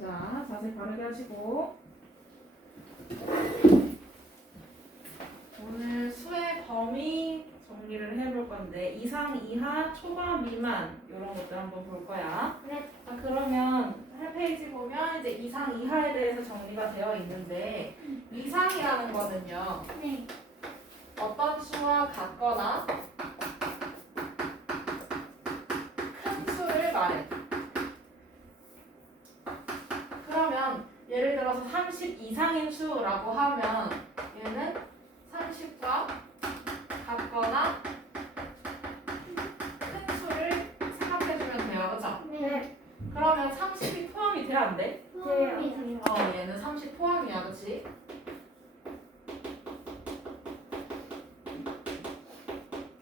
보자. 자세 바르게 하시고. 오늘 수의 범위 정리를 해볼 건데 이상, 이하, 초과, 미만 이런 것들 한번 볼 거야. 네. 자, 그러면 8페이지 보면 이제 이상, 이하에 대해서 정리가 되어 있는데 이상이라는 거는요. 네. 어떤 수와 같거나 큰 수를 말해. 그러면 예를 들어서 30 이상인 수라고 하면 얘는 30과 같거나 큰 수를 생각해주면 돼요. 그렇죠? 네. 그러면 30이 포함이 돼야 안 돼? 네. 얘는 30 포함이야. 그렇지?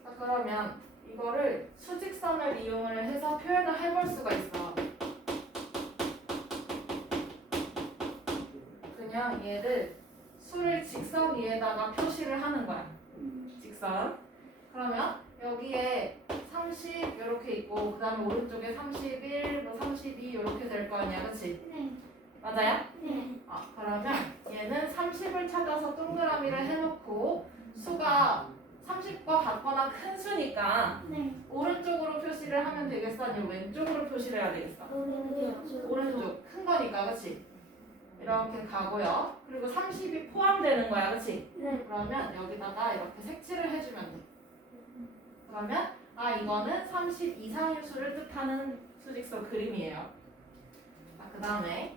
자, 그러면 이거를 수직선을 이용을 해서 표현을 해볼 수가 있어. 그냥 얘를 수를 직선 위에다가 표시를 하는 거야. 직선. 그러면 여기에 30 이렇게 있고 그 다음에 오른쪽에 31, 뭐 32 이렇게 될 거 아니야. 그치? 네. 맞아요? 네. 그러면 얘는 30을 찾아서 동그라미를 해놓고 수가 30과 같거나 큰 수니까 네. 오른쪽으로 표시를 하면 되겠어? 아니면 왼쪽으로 표시를 해야 되겠어? 오른쪽. 큰 거니까. 그치? 이렇게 가고요. 그리고 30이 포함되는 거야. 그치? 네. 그러면 여기다가 이렇게 색칠을 해주면 돼. 그러면 이거는 30 이상의 수를 뜻하는 수직선 그림이에요. 자, 그 다음에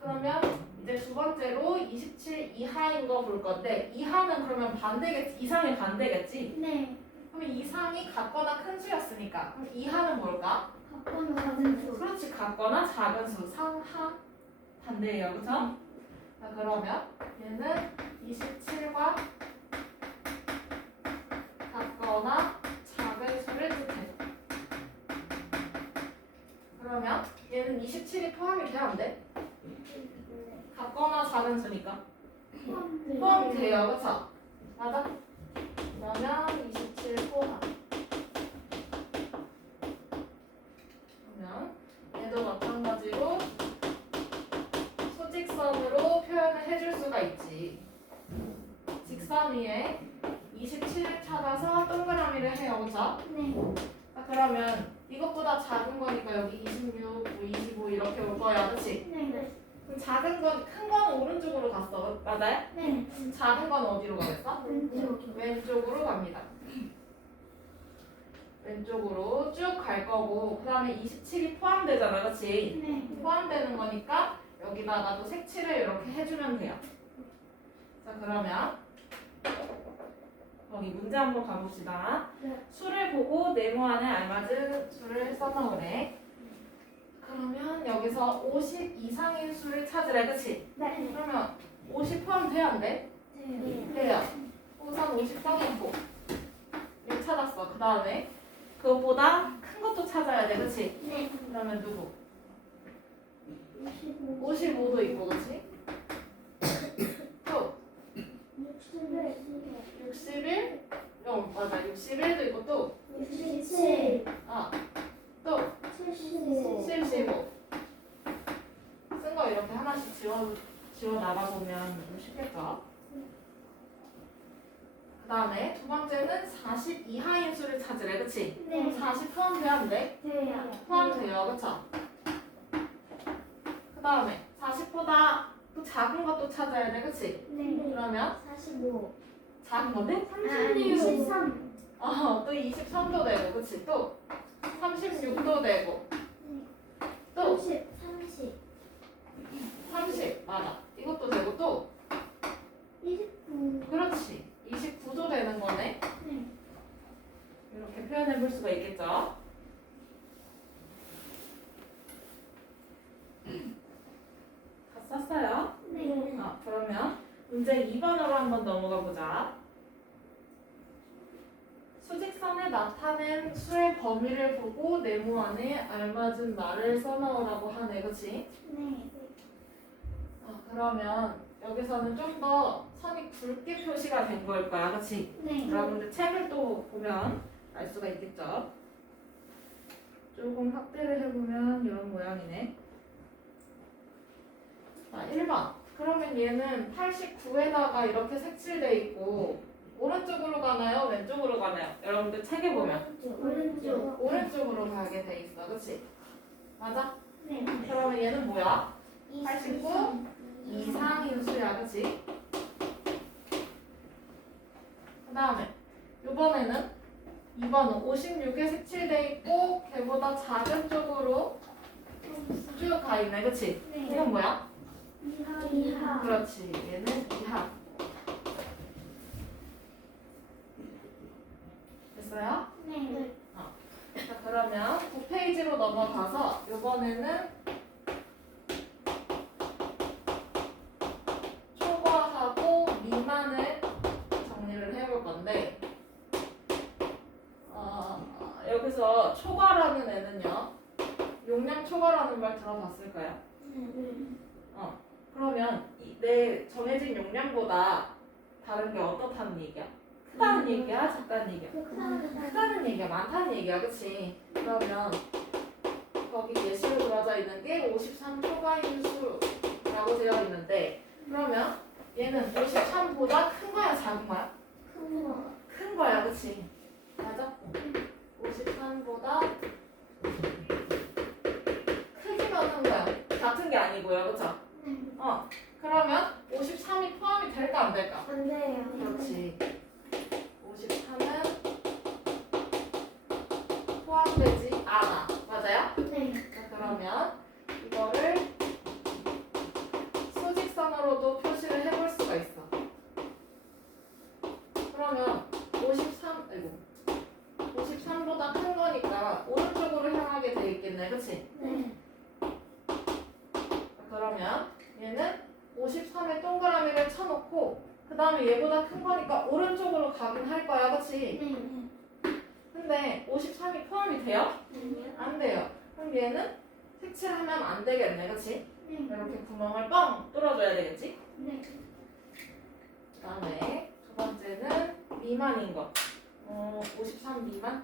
그러면 이제 두 번째로 27 이하인 거 볼 건데 이하는 그러면 반대겠지? 이상의 반대겠지? 네. 그러면 이상이 같거나 큰 수였으니까 그럼 이하는 뭘까? 갖고는 작은 수. 그렇지. 같거나 작은 수. 상하 반대예요. 그쵸? 자, 그러면 얘는 27과 같거나 작은 수를 뜻해. 그러면 얘는 27이 포함이 돼야 안 돼? 같거나 작은 수니까 포함돼요. 그쵸? 맞아? 그러면 27 포함. 그러면 얘도 마찬가지로 수직선으로 표현을 해줄 수가 있지. 직선 위에 27을 찾아서 동그라미를 해요. 그쵸? 네. 자, 그러면 이것보다 작은 거니까 여기 26, 25 이렇게 올 거야. 그치? 네. 그럼 작은 건, 큰 건 오른쪽으로 갔어. 맞아요? 네. 작은 건 어디로 가겠어? 왼쪽. 왼쪽으로 갑니다. 왼쪽으로 쭉 갈 거고 그 다음에 27이 포함되잖아. 그치? 네. 포함되는 거니까 여기다가도 색칠을 이렇게 해주면 돼요. 자, 그러면 여기 문제 한번 가봅시다. 네. 수를 보고 네모 안에 알맞은 수를 써놓으래. 그러면 여기서 50 이상의 수를 찾으래. 그치? 네. 그러면 50 포함돼야 안 돼? 네. 돼요. 우선 50 써놓고 이거 찾았어. 그 다음에 그것보다 큰 것도 찾아야 돼. 그치? 네. 그러면 누구? 55. 55도 있고. 그치? 또 61? 맞아. 61도 있고 또 67. 또 75. 75. 쓴 거 이렇게 하나씩 지워 나가보면 좀 쉽겠죠? 그 다음에 두 번째는 40 이하인 수를 찾으래. 그치? 네. 40 포함돼야 안 돼? 돼요. 포함돼요. 그쵸? 그 다음에 40보다 또 작은 것도 찾아야 돼. 그치? 네. 그러면 45. 작은 건데? 36. 36. 또 23도 되고. 그치? 또 36도 되고. 또 30. 30. 맞아. 이것도 되고 또 29. 그렇지. 29도 되는 거네. 네. 이렇게 표현해 볼 수가 있겠죠? 다 썼어요? 네. 그러면 문제 2번으로 한번 넘어가 보자. 수직선에 나타낸 수의 범위를 보고 네모 안에 알맞은 말을 써넣으라고 하네. 그치? 네. 그러면 여기서는 좀 더 선이 굵게 표시가 된 걸 거야. 그치? 네. 여러분들 책을 또 보면 알 수가 있겠죠? 조금 확대를 해보면 이런 모양이네. 자, 1번. 그러면 얘는 89에다가 이렇게 색칠돼 있고 오른쪽으로 가나요? 왼쪽으로 가나요? 여러분들 책에 보면 오른쪽. 오른쪽으로 가게 돼 있어. 그치? 맞아? 네. 그러면 얘는 뭐야? 89 이상인수야. 그치? 그 다음에 이번에는 2번은 56에 색칠돼 있고 걔보다 작은 쪽으로 쭉 가 있네. 그치? 이건 뭐야? 이하. 그렇지. 얘는 이하. 됐어요? 네. 자, 그러면 9페이지로 넘어가서 이번에는 초과하고 미만을 정리를 해볼 건데 여기서 초과라는 애는요. 용량 초과라는 말 들어봤을까요? 그러면 내 정해진 용량보다 다른 게 어떻다는 얘기야? 크다는 얘기야? 작다는 얘기야? 크다는 얘기야? 많다는 얘기야? 그치? 그러면 거기 예시로 들어져 있는 게 53 초과인 수라고 되어 있는데 그러면 얘는 53보다 큰 거야? 작은 거야? 큰 거야. 그치? 맞아? 53보다 크기만 한 거야. 같은 게 아니고요. 그쵸? 그러면 53이 포함이 될까 안 될까? 안 돼요. 그렇지. 53은 포함되지 않아. 맞아요? 네. 자, 그러면 이거를 수직선으로도 표시를 해볼 수가 있어. 그러면 53보다 큰 거니까 오른쪽으로 향하게 돼 있겠네. 그치? 네. 그러면 얘는 53에 동그라미를 쳐놓고 그 다음에 얘보다 큰 거니까 오른쪽으로 가긴 할 거야. 그치? 네. 근데 53이 포함이 돼요? 안 돼요. 그럼 얘는 색칠하면 안 되겠네. 그치? 이렇게 구멍을 뻥 뚫어줘야 되겠지? 네. 그 다음에 두 번째는 미만인 거. 53 미만?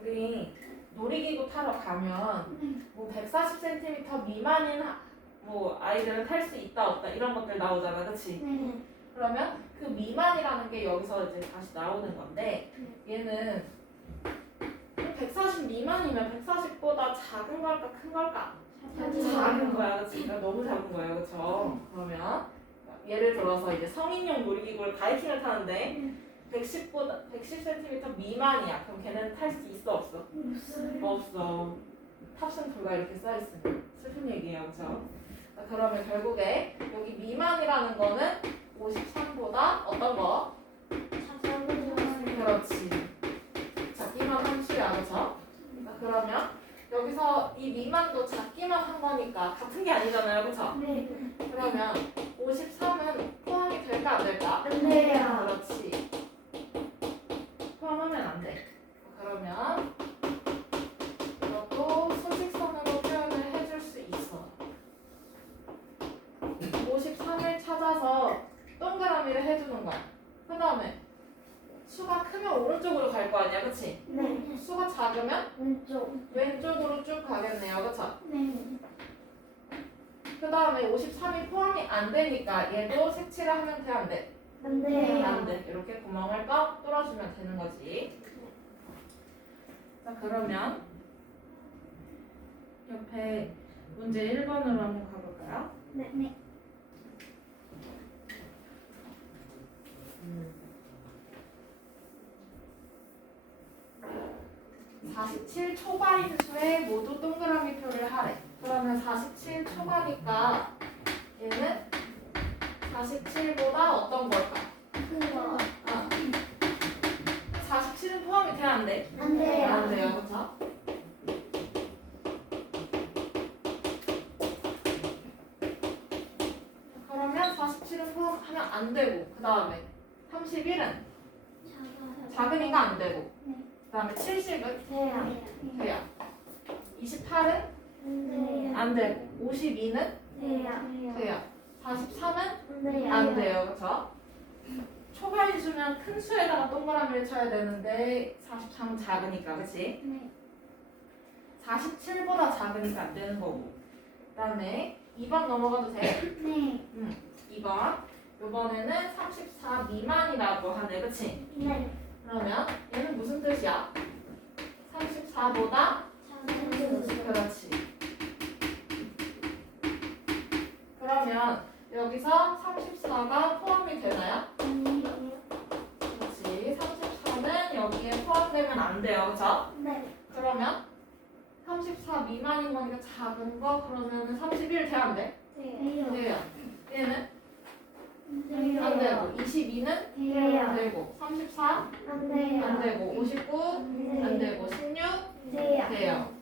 우리 놀이기구 타러 가면 뭐 140cm 미만인 뭐 아이들은 탈 수 있다 없다 이런 것들 나오잖아. 그치? 네. 그러면 그 미만이라는 게 여기서 이제 다시 나오는 건데 얘는 140 미만이면 140보다 작은 걸까 큰 걸까? 작은 거야. 그치? 그러니까 너무 작은 거예요. 그쵸? 그러면 예를 들어서 이제 성인용 놀이기구를 바이킹을 타는데 110cm 미만이야. 그럼 걔는 탈 수 있어 없어? 없어. 탑승 불가 이렇게 써있으면 슬픈 얘기예요. 그쵸? 자, 그러면 결국에 여기 미만이라는 거는 53보다 어떤 거? 그렇지. 작기만 한 수야. 그쵸? 자, 그러면 여기서 이 미만도 작기만 한 거니까 같은 게 아니잖아요. 그쵸? 네. 그러면 53은 포함이 될까 안 될까? 안 돼요. 그렇지. 포함하면 안 돼. 그러면 이것도 수직선으로 표현을 해줄 수 있어. 53을 찾아서 동그라미를 해주는 거야. 그 다음에 수가 크면 오른쪽으로 갈 거 아니야. 그치? 네. 수가 작으면 왼쪽. 왼쪽으로 쭉 가겠네요. 그쵸? 네. 그 다음에 53이 포함이 안 되니까 얘도 색칠을 하면 돼, 안 돼? 안 돼요. 안 돼. 이렇게 구멍을 꽉 뚫어주면 되는 거지. 자, 그러면 옆에 문제 1번으로 한번 가볼까요? 네. 네. 47 초과인수에 모두 동그라미 표를 하래. 그러면 47 초과니까 얘는 47보다 어떤 걸까? 큰 거. 47은 포함이 돼, 안 돼? 안 돼요. 안 돼요. 그쵸? 그러면 47은 포함하면 안 되고 그 다음에 31은 작으니까 안 되고 그 다음에 70은 돼요. 돼요. 28은 돼요. 안 되고 52는 돼요. 돼요. 43은 돼요. 안 돼요. 그쵸? 초과인수면 큰 수에다가 동그라미를 쳐야 되는데 43은 작으니까. 그치? 네. 47보다 작으니까 안 되는 거고. 그 다음에 2번 넘어가도 돼? 네. 2번. 요번에는 34 미만이라고 하네. 그치? 네. 그러면 얘는 무슨 뜻이야? 34보다? 그렇지. 그러면 여기서 34가 포함이 되나요? 그렇지. 34는 여기에 포함되면 안 돼요. 그쵸? 네. 그러면 34 미만인 거니까 작은 거 그러면은 31 돼야 안 돼? 돼요. 돼요. 얘는 돼요. 안 되고 22는 안 돼요. 되고 34 안 돼요. 안 되고 59 안 되고 16 돼요. 돼요.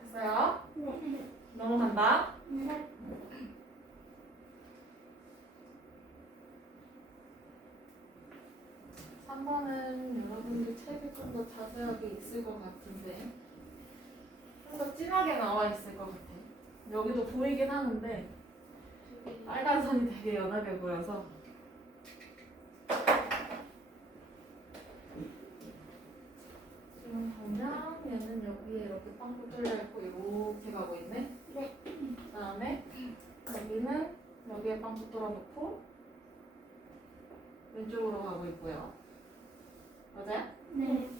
됐어요? 네. 넘어간다. 네. 3번은 여러분들 책이 좀 더 자세하게 있을 것 같은데 좀 더 진하게 나와 있을 것 같아. 여기도 보이긴 하는데 빨간 선이 되게 연하게 보여서 지금 보면 얘는 여기에 이렇게 빵꾸 뚫려 있고 이렇게 가고 있네. 네. 그다음에 여기는 여기에 빵꾸 뚫어놓고 왼쪽으로 가고 있고요. 맞아요? 네.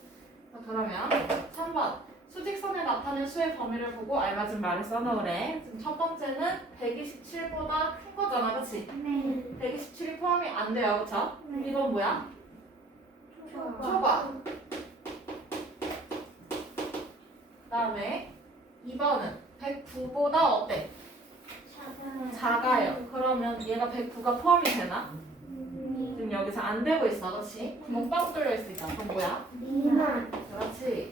자, 그러면 3번 수직선에 나타낸 수의 범위를 보고 알맞은 말을 써놓으래. 지금 첫 번째는 127보다 큰 거잖아, 그치? 네. 127이 포함이 안 돼요, 그쵸? 네. 이건 뭐야? 초과. 그 다음에 2번은 109보다 어때? 작아요. 그러면 얘가 109가 포함이 되나? 지금 여기서 안 되고 있어, 그렇지? 구멍 빵 뚫려 있으니까. 그럼 뭐야? 미만. 그렇지.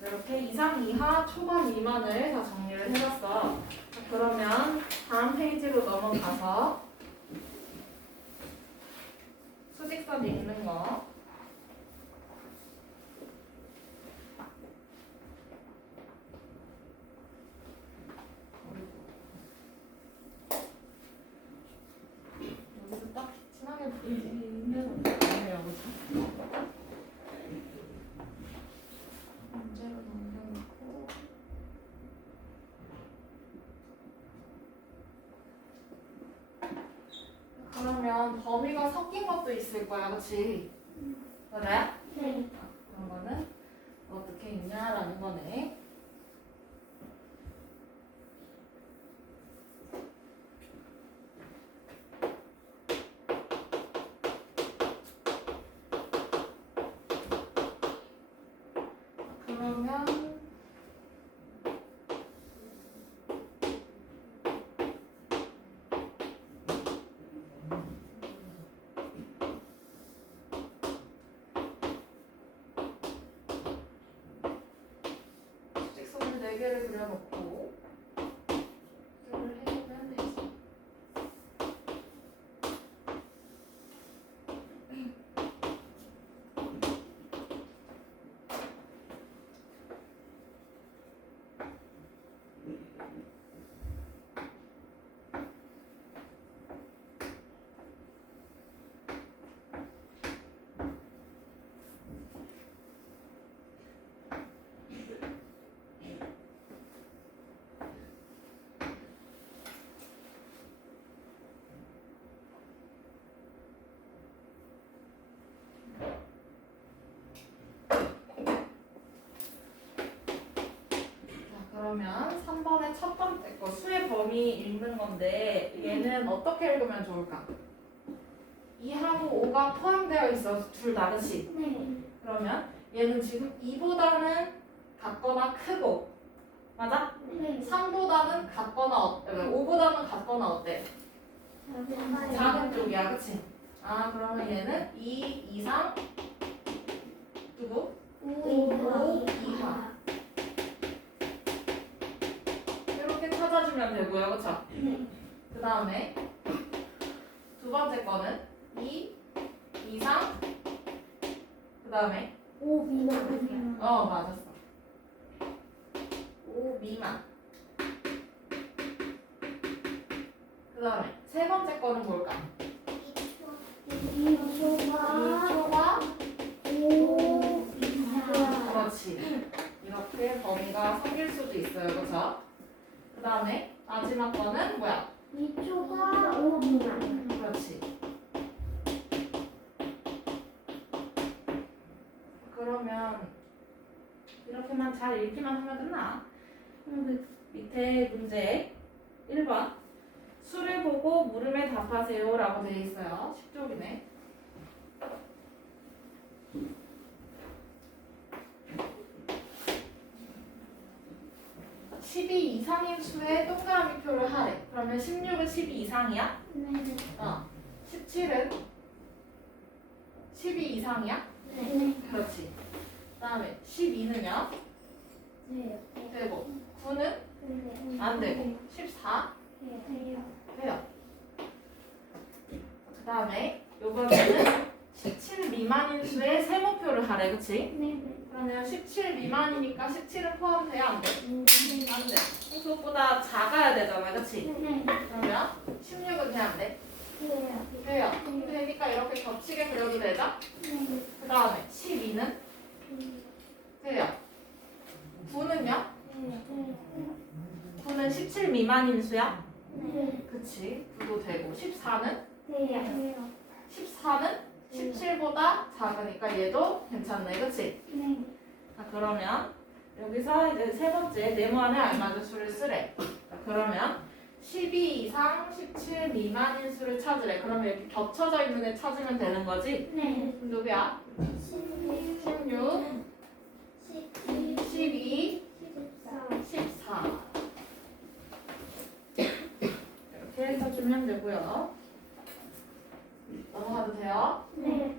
이렇게 이상, 이하, 초반, 미만을 다 정리를 해봤어. 자, 그러면 다음 페이지로 넘어가서 수직선 읽는 거. 여기서 딱 진하게 보이는 건 아니에요, 그죠? 문제로 넘겨놓고 그러면 범위가 섞인 것도 있을 거야, 그치? 그래? 네. 그런 거는 어떻게 있냐라는 거네. 그러면 직선을 4개를 그려놓고 수를 해주면 되지. 그러면 3번의 첫 번째 거 수의 범위 읽는 건데 얘는 어떻게 읽으면 좋을까? 2하고 5가 포함되어 있어 둘 다, 그치? 네. 그러면 얘는 지금 2보다는 같거나 크고 맞아? 네. 3보다는 같거나 어때? 5보다는 같거나 어때? 작은 쪽이야, 그치? 아, 그러면 얘는 2 이상 누구? 5 이하. 이렇게 찾아주면 되고요, 그쵸? 네. 그 다음에 두 번째 거는 2 이상 그 다음에 5 미만. 맞았어. 5 미만. 그 다음에 세 번째 거는 뭘까? 2 2초가 2초가 5 이상. 그렇지. 이렇게 범위가 생길 수도 있어요. 그렇죠? 그 다음에 마지막 거는 뭐야? 2초가 5 미만. 그렇지. 그러면 이렇게만 잘 읽기만 하면 끝나. 그럼 그 밑에 문제 1번 수를 보고 물음에 답하세요 라고 되어 있어요. 10쪽이네. (12) 이상인 수의 동그라미 표를 하래. 그러면 16은 12 이상이야? 네. 17은 12 이상이야? 네. 그렇지. 그 다음에 12는요? 네. 되고 9는 안 되고 14 돼요. 그 다음에 요번에는 17 미만인 수의 세모표를 하래. 그치? 그러면 17 미만이니까 17은 포함돼야 안 돼? 안 돼. 그것보다 작아야 되잖아. 그치? 그러면 16은 돼? 안 돼? 돼요. 그러니까 이렇게 겹치게 그려도 되죠? 그 다음에 12는 돼요. 9는요? 9는 17 미만인 수야? 그치? 9도 되고 14는? 14는 17보다 작으니까 얘도 괜찮네. 그치? 자, 그러면 여기서 이제 세 번째 네모안에 알맞은 수를 쓰래. 자, 그러면 12 이상 17 미만인 수를 찾으래. 그러면 이렇게 겹쳐져 있는 애 찾으면 되는 거지? 누구야? 16, 12, 14 이렇게 해서주면 되고요. 넘어가도 돼요? 그다음에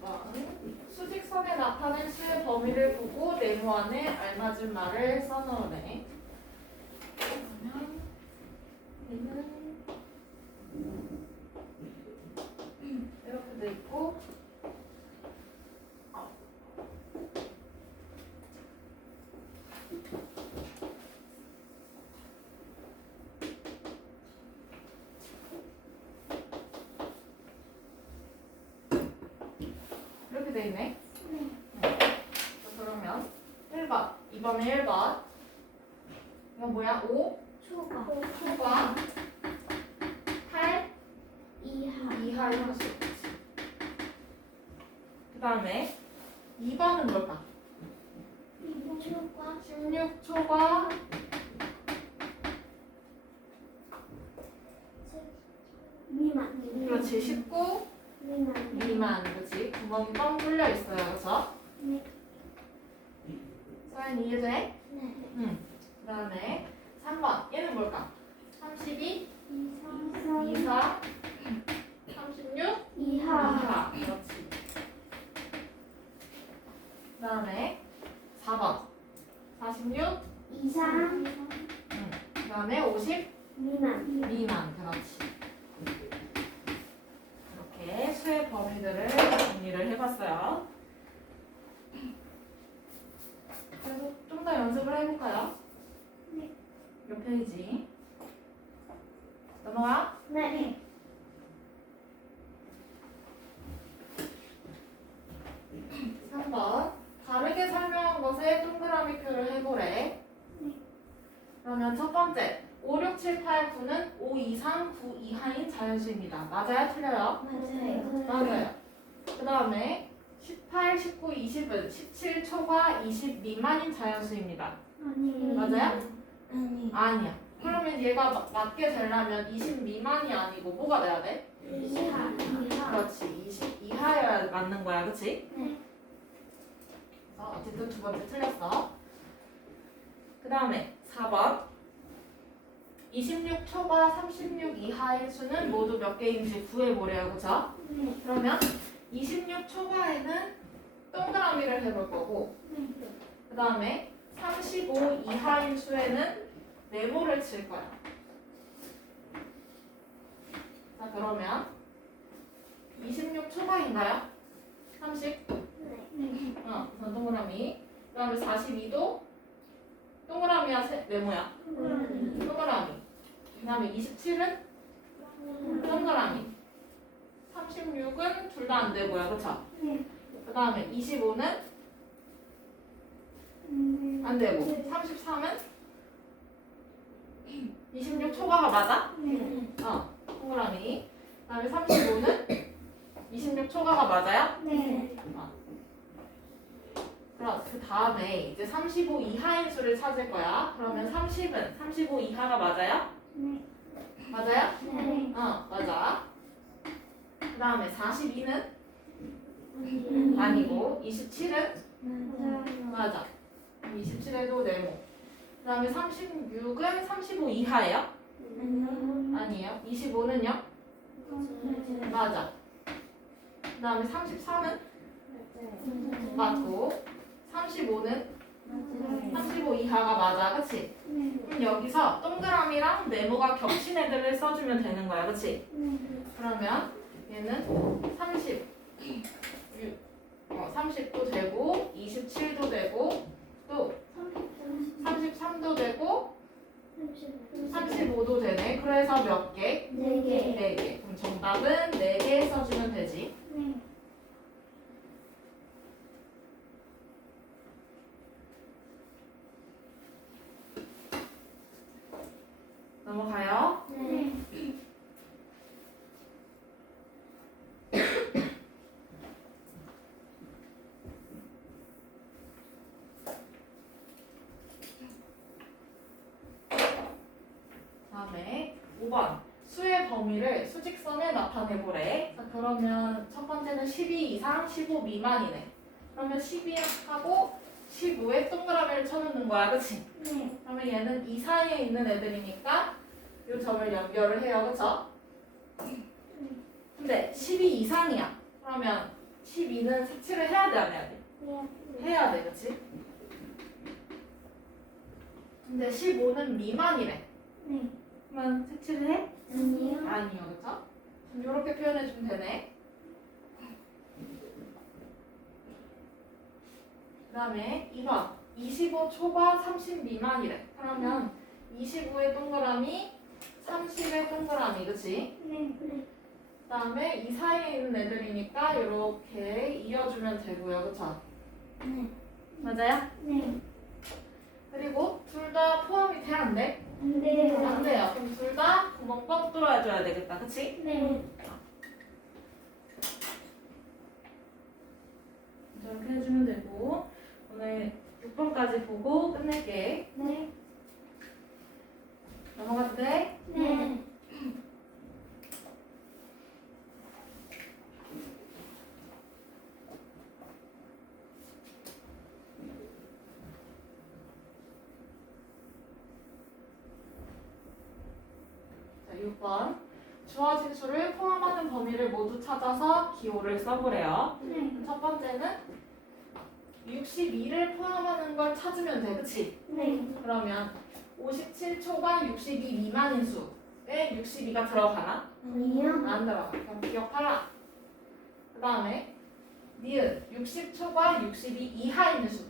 2번 수직선에 나타낸 수의 범위를 보고 네모안에 알맞은 말을 써넣으래. 그러면 얘는 이렇게 돼 있고 이렇게 돼 있네. 그러면 1번, 이번에 1번 이건 뭐야? 5 초과 8 이하의 수. 그 다음에 2번은 뭘까? 16초과 그렇지 19 미만. 그렇지 구멍이 뻥 뚫려 있어요. 그렇죠? 서연 이해돼? 그 다음에 3번 얘는 뭘까? 32 24 36 이하. 그렇지. 그 다음에 4번 46 이상 그 다음에 50 미만. 미만. 그렇지. 이렇게 수의 범위들을 정리를 해봤어요. 그래서 좀 더 연습을 해볼까요? 몇 페이지? 넘어가? 3번 다르게 설명한 것에 동그라미 표를 해보래. 그러면 첫 번째 5, 6, 7, 8, 9는 5 이상 9 이하인 자연수입니다. 맞아요? 틀려요? 맞아요. 그 다음에 18, 19, 20은 17 초과 20 미만인 자연수입니다. 맞아요? 아니야. 그러면 얘가 맞게 되려면 20 미만이 아니고 뭐가 돼야 돼? 그렇지. 20 이하여야 맞는 거야. 그치? 그래서 어쨌든 두 번째 틀렸어. 그 다음에 4번 26초과 36 이하의 수는 모두 몇 개인지 구해보래요. 그쵸? 그러면 26초과에는 동그라미를 해볼 거고 그 다음에 35 이하인 수에는 네모를 칠 거야. 자 그러면 26초과인가요? 30? 우선 동그라미. 그 다음에 42도 동그라미야, 네모야? 동그라미. 그 다음에 27은 동그라미. 36은 둘 다 안 되고요. 그쵸? 그 다음에 25는 안 되고. 33은 26 초과가 맞아? 동그라미. 그 다음에 35는 26 초과가 맞아요? 그럼 그 다음에 이제 35 이하인 수를 찾을 거야. 그러면 30은 35 이하가 맞아요? 맞아요? 맞아. 그 다음에 42는 아니고 27은 맞아. 27에도 네모. 그 다음에 36은 35 이하예요? 아니에요. 25는요? 맞아. 그 다음에 33은 맞고 35는 35 이하가 맞아. 그치? 그럼 여기서 동그라미랑 네모가 겹친 애들을 써주면 되는 거야. 그치? 그러면 얘는 30도 되고 27도 되고 또 33도 되고 35도 되네. 그래서 몇 개? 4개. 그럼 정답은 4개 써주면 되지. 넘어가요. 다음에 5번. 수의 범위를 수직선에 나타내보래. 자, 그러면 첫 번째는 12 이상, 15 미만이네. 그러면 12하고 15에 동그라미를 쳐놓는 거야. 그치? 그러면 얘는 이 사이에 있는 애들이니까 이 점을 연결을 해요. 그쵸? 근데 12 이상이야. 그러면 12는 색칠을 해야 돼, 안 해야 돼? 해야 돼, 그치? 근데 15는 미만이래. 그러면 색칠을 해? 아니요, 그쵸? 그럼 이렇게 표현해주면 되네. 그 다음에 2번 25 초과 30 미만이래. 그러면 25의 동그라미 30의 동그라미, 그치? 그 다음에 이 사이에 있는 애들이니까 이렇게 이어주면 되고요, 그쵸? 맞아요? 그리고 둘 다 포함이 돼, 안 돼? 안 돼요. 그럼 둘 다 구멍 뻥 뚫어줘야 되겠다, 그치? 이렇게 해주면 되고 오늘 6번까지 보고 끝낼게. 넘어가도 돼? 자, 6번. 주어진 수를 포함하는 범위를 모두 찾아서 기호를 써보래요. 첫 번째는 62를 포함하는 걸 찾으면 돼, 그치? 그러면 57초가 62 미만인 수에 62가 들어가나? 안 들어가. 그럼 기억하라. 그 다음에 니은 60초가 62 이하인 수.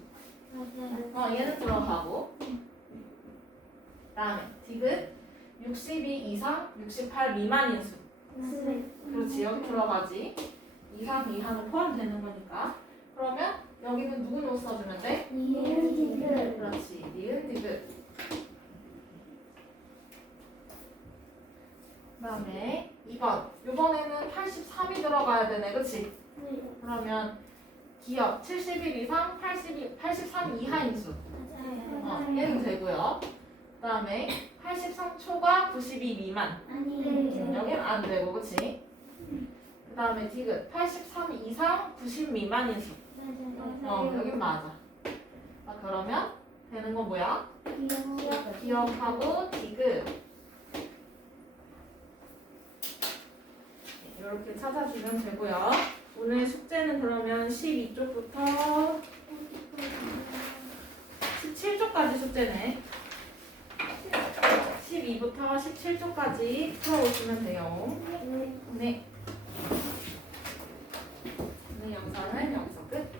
얘는 들어가고. 그 다음에 디귿 62 이상 68 미만인 수. 그렇지, 여기 들어가지. 이상 이하는 포함되는 거니까. 그러면 여기는 누구 써주면 돼? 그렇지, 니은 디귿. 그 다음에 2번. 이번에는 83이 들어가야 되네, 그치? 그러면 기억 71 이상 83 이하인 수. 얘는 되고요. 그 다음에 83초가 92 미만. 여기는 안 되고, 그치? 그 다음에 디귿 83 이상 90 미만인 수. 여긴 맞아. 자, 그러면 되는 건 뭐야? 기억하고 디귿. 이렇게 찾아주면 되고요. 오늘 숙제는 그러면 12쪽부터 17쪽까지 숙제네. 12부터 17쪽까지 풀어오시면 돼요. 네. 오늘 영상은 여기서 끝.